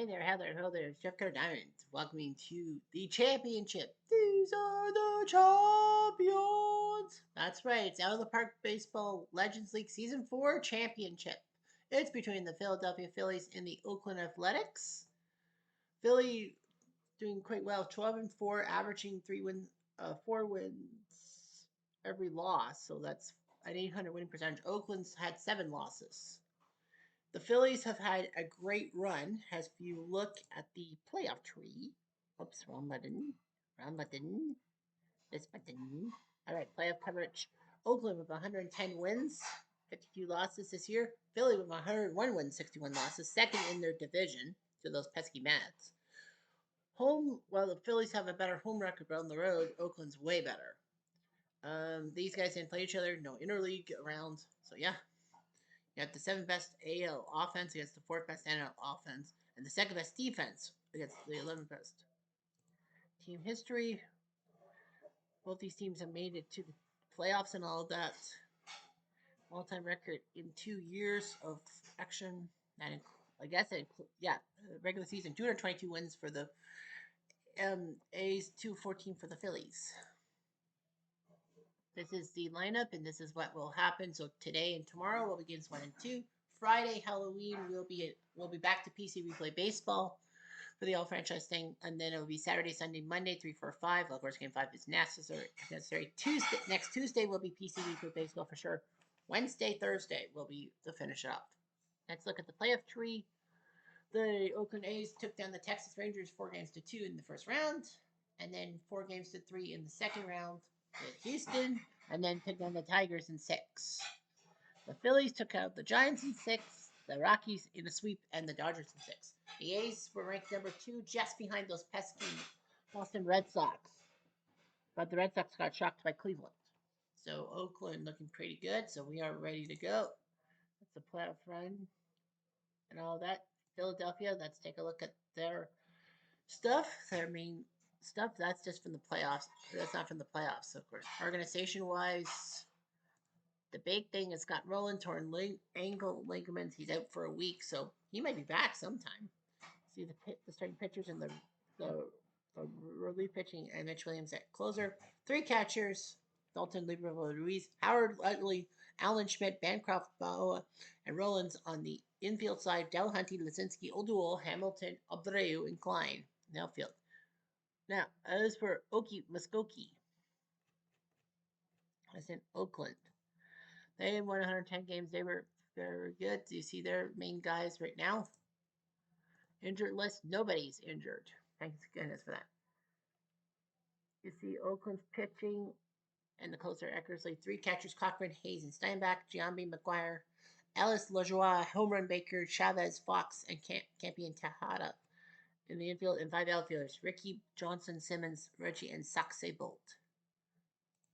Hey there, Heather. Hello there. Jeff Carter Diamonds. Welcoming to the championship. These are the champions. That's right. It's Out of the Park Baseball Legends League Season 4 championship. It's between the Philadelphia Phillies and the Oakland Athletics. Philly doing quite well, 12-4, averaging 4 wins every loss. So that's an 800 winning percentage. Oakland's had 7 losses. The Phillies have had a great run. As if you look at the playoff tree, oops, wrong button, this button. All right, playoff coverage. Oakland with 110 wins, 52 losses this year. Philly with 101 wins, 61 losses, second in their division to those pesky Mets. Well, the Phillies have a better home record, but on the road, Oakland's way better. These guys didn't play each other, no interleague around, so yeah, you have the 7th best AL offense against the 4th best NL offense, and the 2nd best defense against the 11th best. Team history. Both these teams have made it to the playoffs and all of that. All-time record in 2 years of action. Regular season 222 wins for the A's, 214 for the Phillies. This is the lineup, and this is what will happen. So today and tomorrow will be games 1 and 2. Friday, Halloween, we'll be back to PC Replay Baseball for the all franchise thing, and then it'll be Saturday, Sunday, Monday, 3, 4, 5. Of course, game 5 is necessary. Next Tuesday will be PC Replay Baseball for sure. Wednesday, Thursday will be to finish it up. Let's look at the playoff tree. The Oakland A's took down the Texas Rangers 4-2 in the first round, and then 4-3 in the second round with Houston, and then took down the Tigers in 6. The Phillies took out the Giants in 6, the Rockies in a sweep, and the Dodgers in 6. The A's were ranked number 2, just behind those pesky Boston Red Sox. But the Red Sox got shocked by Cleveland. So Oakland looking pretty good, so we are ready to go. That's a playoff run and all that. Philadelphia, let's take a look at their stuff, their main stuff. That's just from the playoffs. That's not from the playoffs, of course. Organization-wise, the big thing is Scott Rowland, torn ankle ligaments. He's out for a week, so he might be back sometime. See the starting pitchers and the relief pitching, and Mitch Williams at closer. 3 catchers: Dalton Lieberville Ruiz, Howard Utley, Alan Schmidt, Bancroft, Baoa, and Rollins on the infield side. Delahunty, Lisinski, O'Doul, Hamilton, Abreu, and Klein in the outfield. Now, as for Muskoke, as in Oakland, they won 110 games. They were very good. Do you see their main guys right now? Injured list, nobody's injured. Thank goodness for that. You see Oakland's pitching and the closer Eckersley. 3 catchers: Cochran, Hayes, and Steinbach. Giambi, McGuire, Ellis, LaJoie, Home Run Baker, Chavez, Fox, and Campion Tejada in the infield, and 5 outfielders: Ricky, Johnson, Simmons, Reggie, and Saxe Bolt.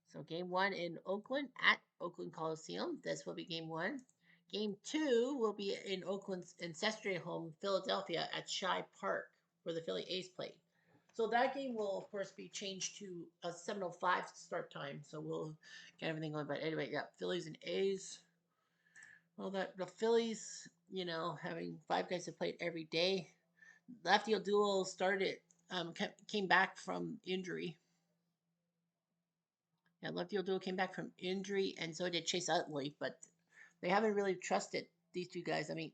So game 1 in Oakland at Oakland Coliseum. This will be game 1. Game 2 will be in Oakland's ancestral home, Philadelphia, at Shai Park, where the Philly A's played. So that game will, of course, be changed to a 7:05 start time. So we'll get everything going. But anyway, yeah, Phillies and A's. Well, the Phillies, having 5 guys that played every day. Lefty O'Doul came back from injury. Yeah, Lefty O'Doul came back from injury, and so did Chase Utley, but they haven't really trusted these 2 guys. I mean,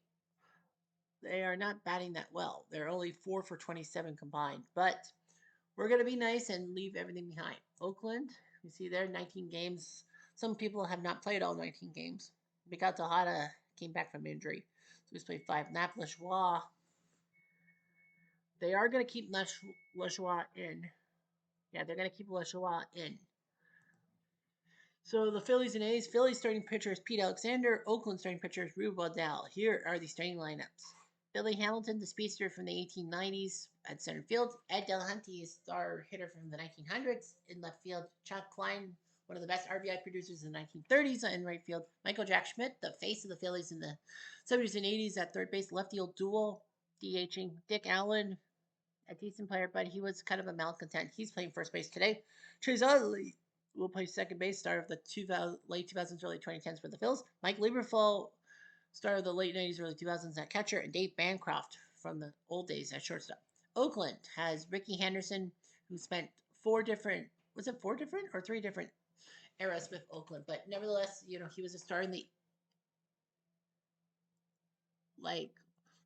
they are not batting that well. They're only 4 for 27 combined, but we're going to be nice and leave everything behind. Oakland, you see there, 19 games. Some people have not played all 19 games. Miguel Tejada came back from injury, so he's played 5. Nap LaJoie, they are going to keep LaJoie in. Yeah, they're going to keep LaJoie in. So the Phillies and A's. Phillies starting pitcher is Pete Alexander. Oakland starting pitcher is Rube Waddell. Here are the starting lineups. Billy Hamilton, the speedster from the 1890s at center field. Ed Delahunty, star hitter from the 1900s. In left field, Chuck Klein, one of the best RBI producers in the 1930s in right field. Michael Jack Schmidt, the face of the Phillies in the 70s and 80s at third base. Lefty O'Doul, DHing. Dick Allen, a decent player, but he was kind of a malcontent. He's playing first base today. Chase Utley will play second base, star of the late 2000s, early 2010s for the Phils. Mike Lieberfeld, star of the late 90s, early 2000s at catcher. And Dave Bancroft, from the old days at shortstop. Oakland has Ricky Henderson, who spent four different, was it four different or three different eras with Oakland? But nevertheless, he was a star in the like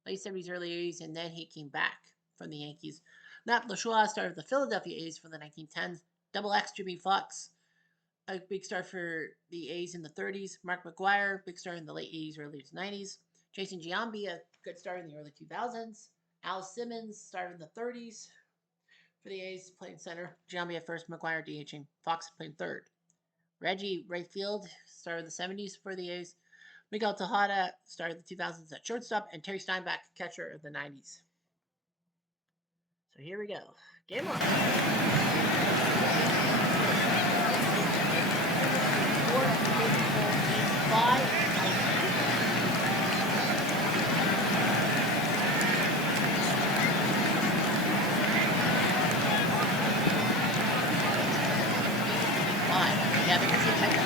late 70s, early 80s, and then he came back from the Yankees. Matt LaShaw, star of the Philadelphia A's from the 1910s. Double X, Jimmy Fox, a big star for the A's in the 30s. Mark McGwire, big star in the late 80s, early 90s. Jason Giambi, a good star in the early 2000s. Al Simmons, started in the 30s for the A's, playing center. Giambi at first, McGwire DHing. Fox playing third. Reggie right field, started in the 70s for the A's. Miguel Tejada started the 2000s at shortstop, and Terry Steinbach, catcher of the 90s. So here we go. Game 1. 5. Yeah, because he kept it.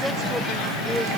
6 will be big.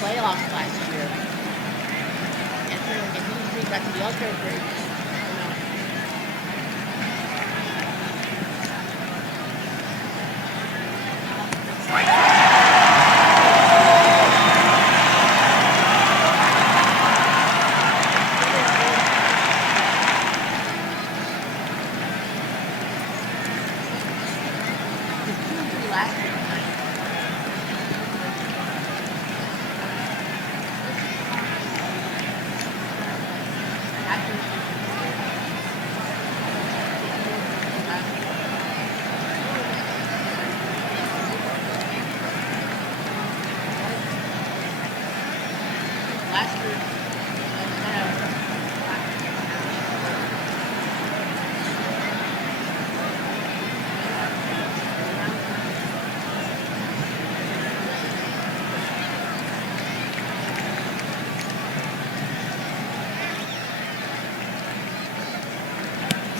Playoffs last year, and he got to the All-Star break. Last year,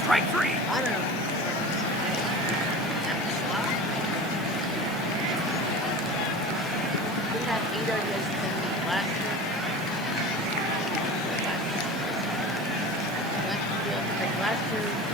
Strike three. I don't know. We had 8 ideas last year. Last year.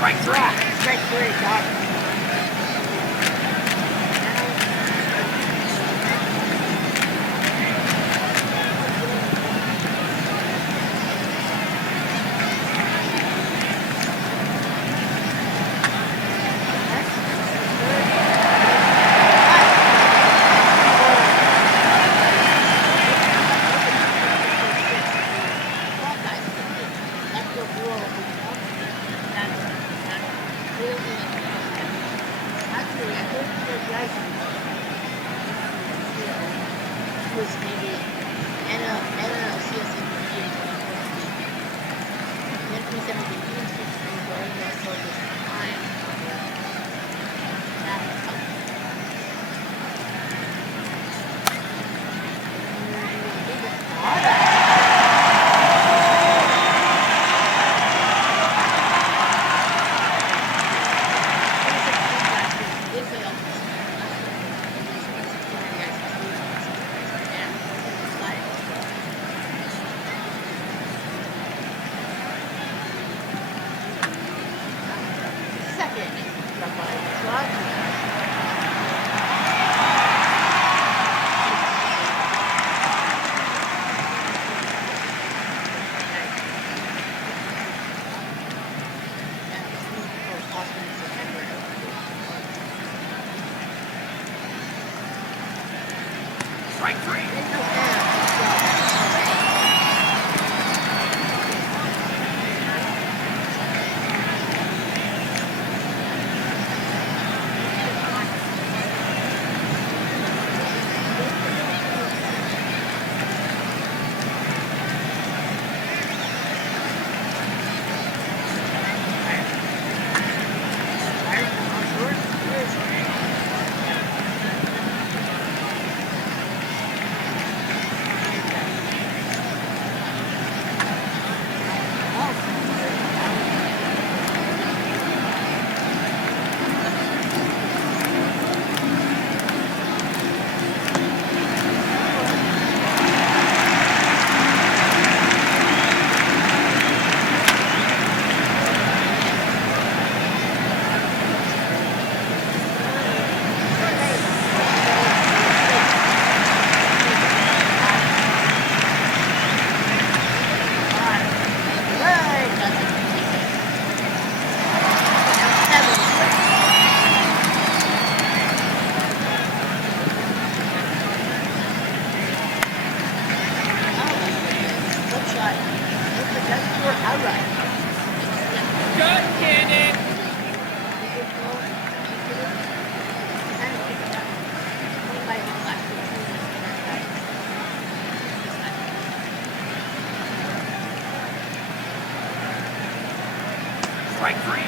Strike three. Strike three, Doc. Strike three. Gun cannon. Strike three.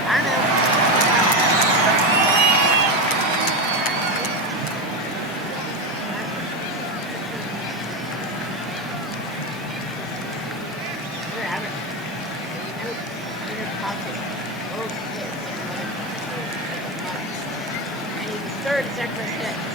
Third Zechariah hits.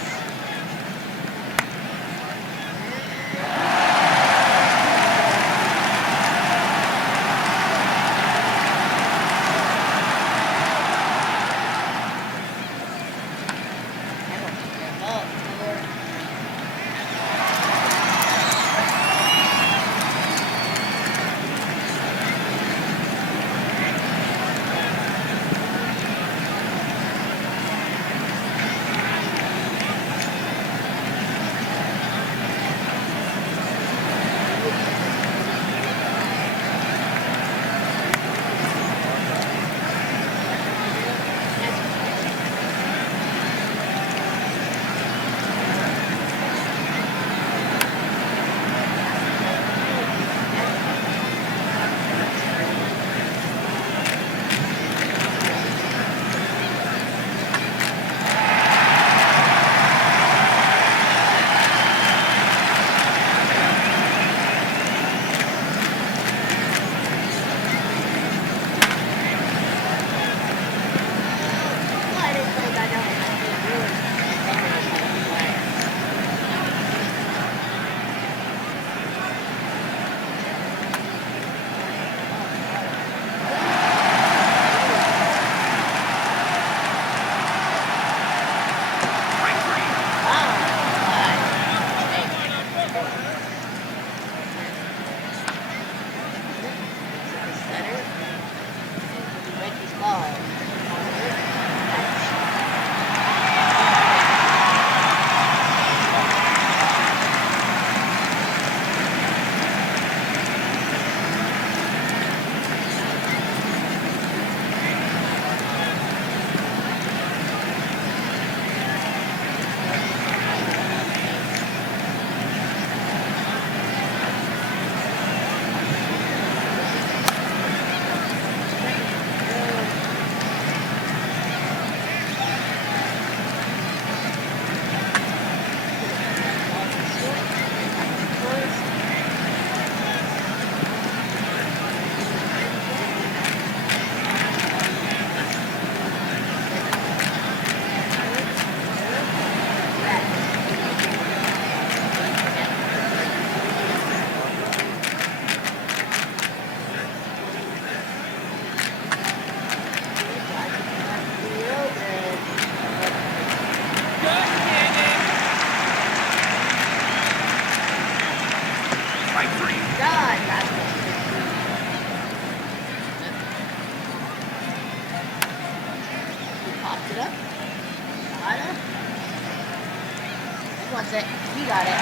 up. Shahada. He wants it. He got it.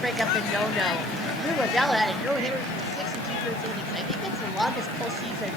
Break up the no-no. Lou Waddell had a no-hitter for 6 and 2/3 innings. I think that's the longest postseason.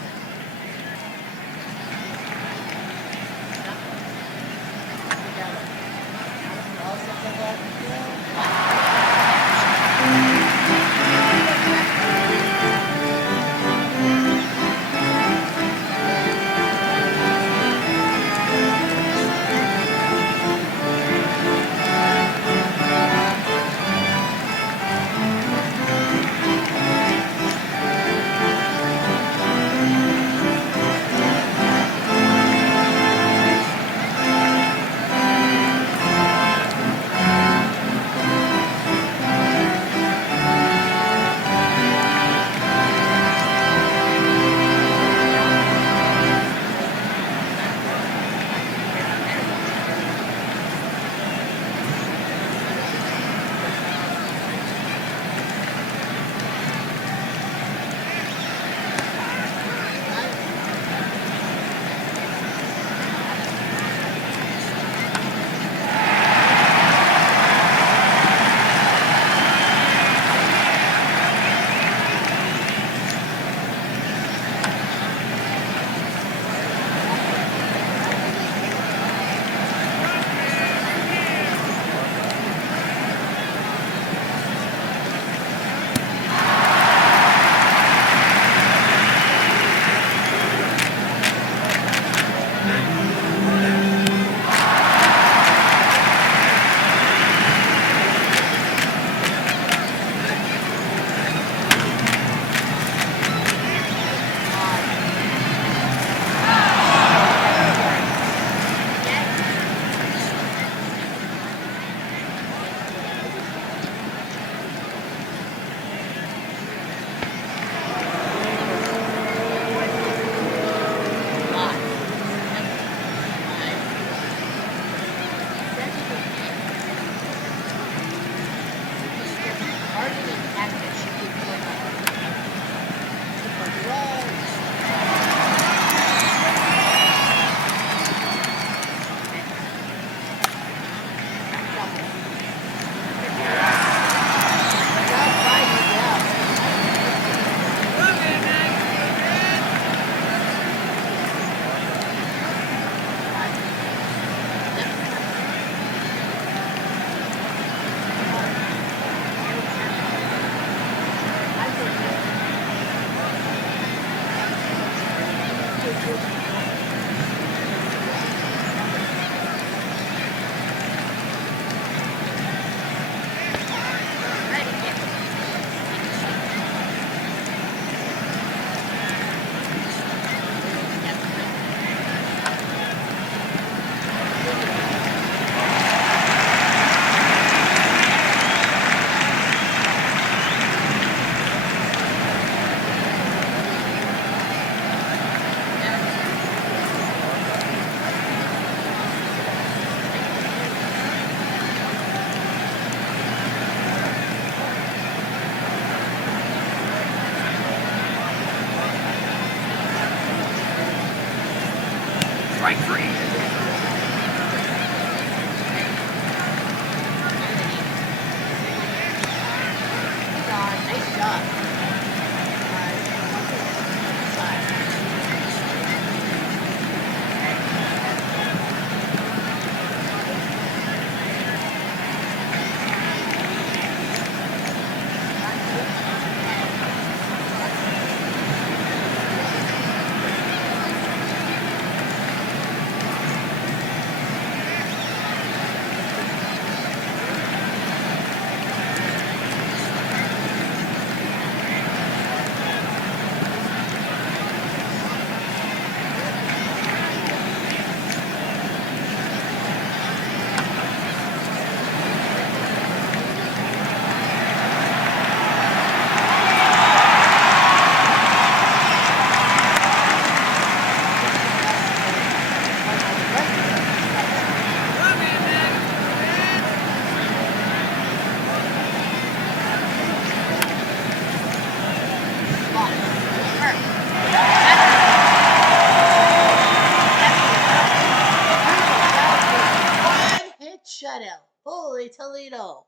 shutout. Holy Toledo.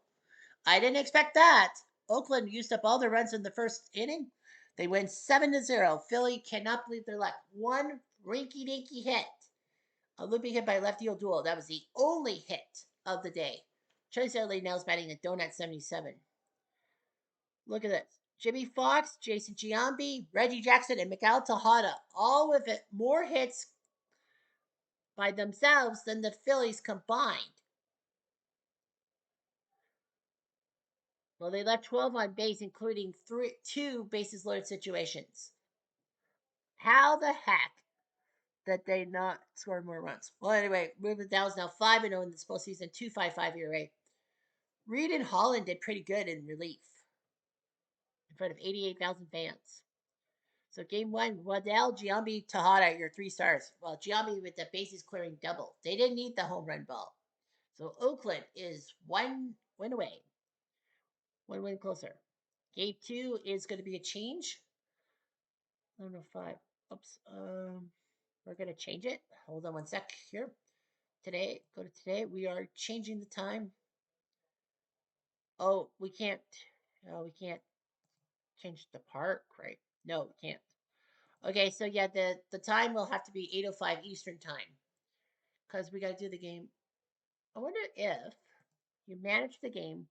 I didn't expect that. Oakland used up all their runs in the first inning. They win 7-0. Philly cannot believe their luck. One rinky dinky hit. A looping hit by lefty O'Doul. That was the only hit of the day. Tracy Ellie now is batting at donut 77. Look at this. Jimmy Fox, Jason Giambi, Reggie Jackson, and Miguel Tejada, all with it more hits by themselves than the Phillies combined. Well, they left 12 on base, including two bases loaded situations. How the heck did they not score more runs? Well, anyway, Ruben Dow's now 5-0 in this postseason, 2.55 ERA. Reed and Holland did pretty good in relief in front of 88,000 fans. So game one, Waddell, Giambi, Tejada, your 3 stars. Well, Giambi with the bases clearing double. They didn't need the home run ball. So Oakland is 1 win away. 1 win closer. Game 2 is going to be a change. I don't know, 5. Oops. We're going to change it. Hold on 1 sec here. Today, go to today. We are changing the time. Oh, we can't. We can't change the park, right? No, we can't. Okay, so yeah, the time will have to be 8:05 Eastern time because we got to do the game. I wonder if you manage the game,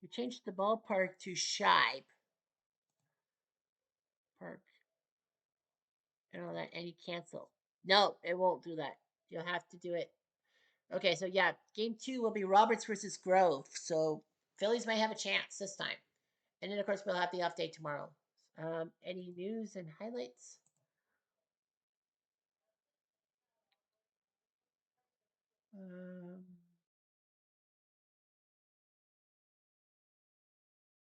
you change the ballpark to Shibe Park and all that, and you cancel. No, it won't do that. You'll have to do it. Okay, so yeah, game 2 will be Roberts versus Grove. So Phillies might have a chance this time. And then, of course, we'll have the off day tomorrow. Any news and highlights?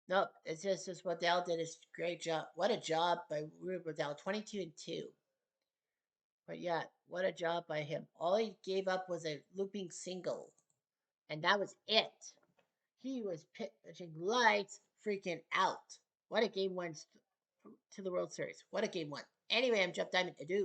Nope, it's just Waddell did his great job. What a job by Ruben Waddell, 22-2. But yeah, what a job by him. All he gave up was a looping single, and that was it. He was pitching lights freaking out. What a game one to the World Series. What a game one. Anyway, I'm Jeff Diamond. Adieu.